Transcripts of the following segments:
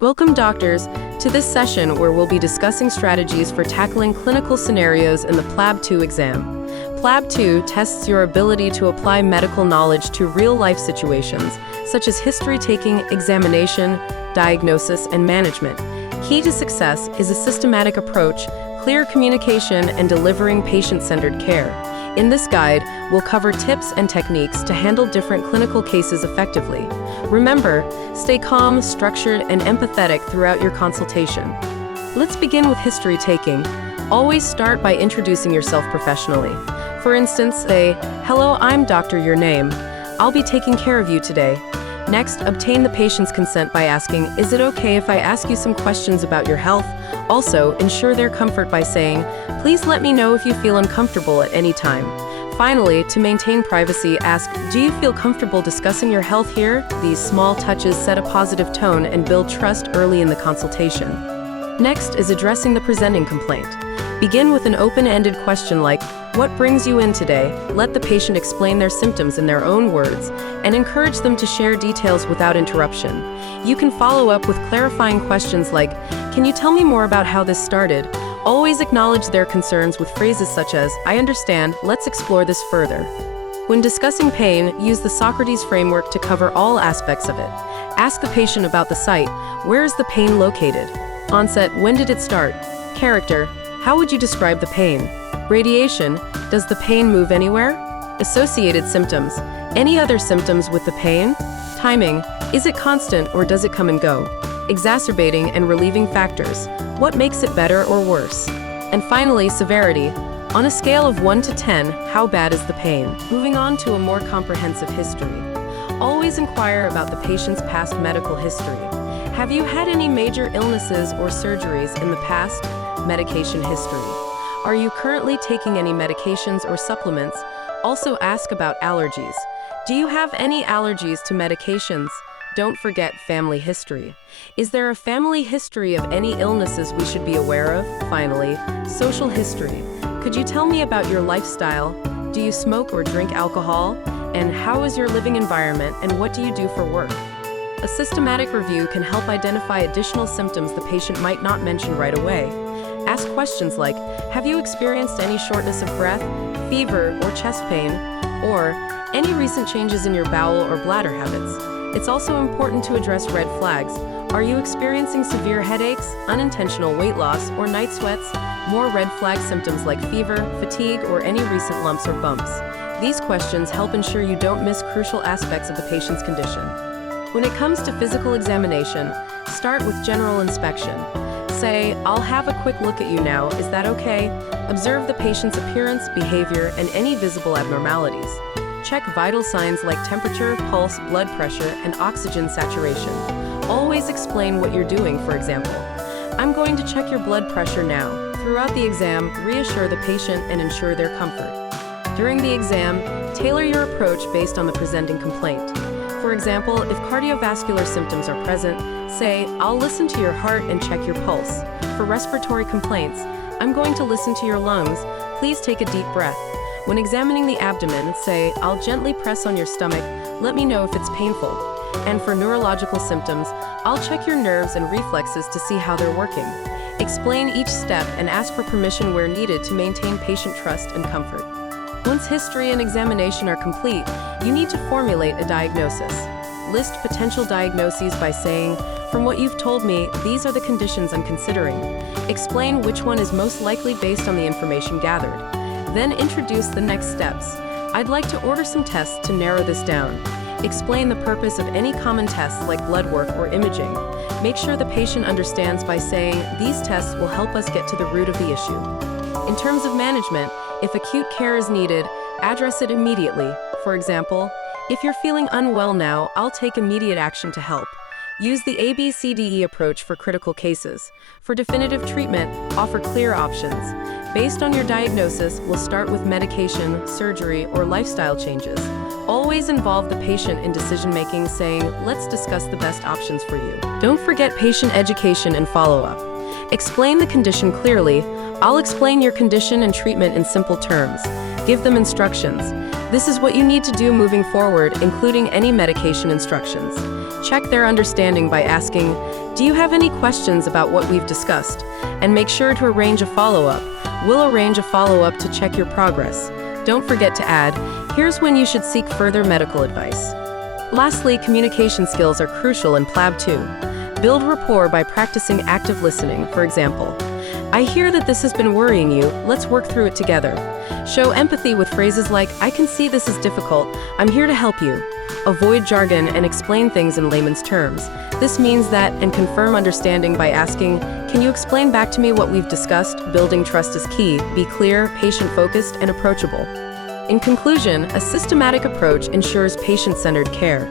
Welcome, doctors, to this session where we'll be discussing strategies for tackling clinical scenarios in the PLAB 2 exam. PLAB 2 tests your ability to apply medical knowledge to real-life situations, such as history-taking, examination, diagnosis, and management. Key to success is a systematic approach, clear communication, and delivering patient-centered care. In this guide, we'll cover tips and techniques to handle different clinical cases effectively. Remember, stay calm, structured, and empathetic throughout your consultation. Let's begin with history taking. Always start by introducing yourself professionally. For instance, say, "Hello, I'm Dr. Your name. I'll be taking care of you today." Next, obtain the patient's consent by asking, "Is it okay if I ask you some questions about your health?" Also, ensure their comfort by saying, "Please let me know if you feel uncomfortable at any time." Finally, to maintain privacy, ask, "Do you feel comfortable discussing your health here?" These small touches set a positive tone and build trust early in the consultation. Next is addressing the presenting complaint. Begin with an open-ended question like, "What brings you in today?" Let the patient explain their symptoms in their own words and encourage them to share details without interruption. You can follow up with clarifying questions like, "Can you tell me more about how this started?" Always acknowledge their concerns with phrases such as, "I understand, let's explore this further." When discussing pain, use the Socrates framework to cover all aspects of it. Ask the patient about the site. Where is the pain located? Onset, when did it start? Character, how would you describe the pain? Radiation, does the pain move anywhere? Associated symptoms, any other symptoms with the pain? Timing, is it constant or does it come and go? Exacerbating and relieving factors, what makes it better or worse? And finally, severity. On a scale of 1 to 10, how bad is the pain? Moving on to a more comprehensive history. Always inquire about the patient's past medical history. Have you had any major illnesses or surgeries in the past? Medication history. Are you currently taking any medications or supplements? Also ask about allergies. Do you have any allergies to medications? Don't forget family history. Is there a family history of any illnesses we should be aware of? Finally, social history. Could you tell me about your lifestyle? Do you smoke or drink alcohol? And how is your living environment, and what do you do for work? A systematic review can help identify additional symptoms the patient might not mention right away. Ask questions like, have you experienced any shortness of breath, fever, or chest pain? Or, any recent changes in your bowel or bladder habits? It's also important to address red flags. Are you experiencing severe headaches, unintentional weight loss, or night sweats? More red flag symptoms like fever, fatigue, or any recent lumps or bumps. These questions help ensure you don't miss crucial aspects of the patient's condition. When it comes to physical examination, start with general inspection. Say, "I'll have a quick look at you now, is that okay?" Observe the patient's appearance, behavior, and any visible abnormalities. Check vital signs like temperature, pulse, blood pressure, and oxygen saturation. Always explain what you're doing, for example, "I'm going to check your blood pressure now." Throughout the exam, reassure the patient and ensure their comfort. During the exam, tailor your approach based on the presenting complaint. For example, if cardiovascular symptoms are present, say, "I'll listen to your heart and check your pulse." For respiratory complaints, "I'm going to listen to your lungs. Please take a deep breath." When examining the abdomen, say, "I'll gently press on your stomach. Let me know if it's painful." And for neurological symptoms, "I'll check your nerves and reflexes to see how they're working." Explain each step and ask for permission where needed to maintain patient trust and comfort. Once history and examination are complete, you need to formulate a diagnosis. List potential diagnoses by saying, "From what you've told me, these are the conditions I'm considering." Explain which one is most likely based on the information gathered. Then introduce the next steps. "I'd like to order some tests to narrow this down." Explain the purpose of any common tests like blood work or imaging. Make sure the patient understands by saying, "These tests will help us get to the root of the issue." In terms of management, if acute care is needed, address it immediately. For example, "If you're feeling unwell now, I'll take immediate action to help." Use the ABCDE approach for critical cases. For definitive treatment, offer clear options. Based on your diagnosis, we'll start with medication, surgery, or lifestyle changes. Always involve the patient in decision-making, saying, "Let's discuss the best options for you." Don't forget patient education and follow-up. Explain the condition clearly. "I'll explain your condition and treatment in simple terms." Give them instructions. "This is what you need to do moving forward, including any medication instructions." Check their understanding by asking, Do you have any questions about what we've discussed? And make sure to arrange a follow-up. We'll arrange a follow-up to check your progress. Don't forget to add, here's when you should seek further medical advice. Lastly, communication skills are crucial in PLAB 2. Build rapport by practicing active listening, for example. I hear that this has been worrying you, let's work through it together. Show empathy with phrases like, I can see this is difficult, I'm here to help you. Avoid jargon and explain things in layman's terms. This means that, and confirm understanding by asking, can you explain back to me what we've discussed? Building trust is key. Be clear, patient-focused, and approachable. In conclusion, a systematic approach ensures patient-centered care.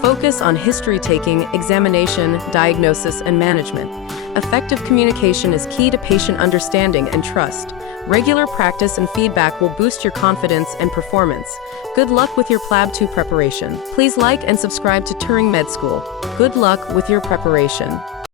Focus on history-taking, examination, diagnosis, and management. Effective communication is key to patient understanding and trust. Regular practice and feedback will boost your confidence and performance. Good luck with your PLAB 2 preparation. Please like and subscribe to TuringMedSchool. Good luck with your preparation.